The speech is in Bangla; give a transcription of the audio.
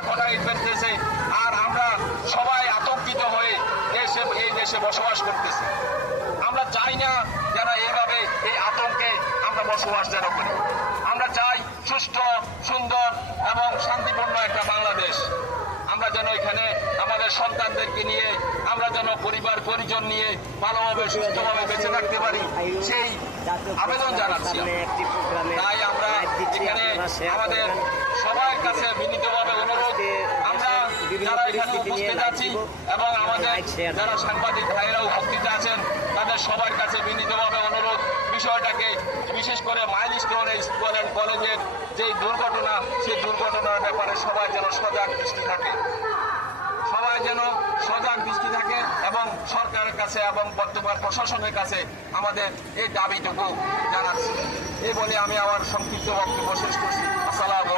ফেলতেছে আর আমরা সবাই আতঙ্কিত হয়ে এই দেশে বসবাস করতেছি। আমরা চাই না যেন এইভাবে এই আতঙ্কে আমরা বসবাস যেন করি। আমরা চাই সুষ্ঠু, সুন্দর এবং শান্তিপূর্ণ একটা বাংলাদেশ। আমরা যেন এখানে আমাদের সন্তানদেরকে নিয়ে আমরা যেন পরিবার পরিজন নিয়ে ভালোভাবে সুস্থভাবে বেঁচে থাকতে পারি, সেই আবেদন জানাচ্ছি। তাই আমরা এখানে আমাদের সবার কাছে বিনীতভাবে অনুরোধ, আমরা যারা এখানে উপস্থিত আছি এবং আমাদের যারা সাংবাদিক ভাইয়েরা উপস্থিত আছেন তাদের সবার কাছে বিনীতভাবে অনুরোধ, বিষয়টাকে বিশেষ করে মাইলস্টোন স্কুল অ্যান্ড কলেজের যে দুর্ঘটনা, সেই দুর্ঘটনার ব্যাপারে সবাই যেন সজাগ দৃষ্টি থাকে, সবাই যেন সজাগ দৃষ্টি থাকে এবং সরকারের কাছে এবং বর্তমান প্রশাসনের কাছে আমাদের এই দাবিটুকু জানাচ্ছি। এই বলে আমি আমার সংক্ষিপ্ত বক্তব্য শেষ করছি। আসসালামু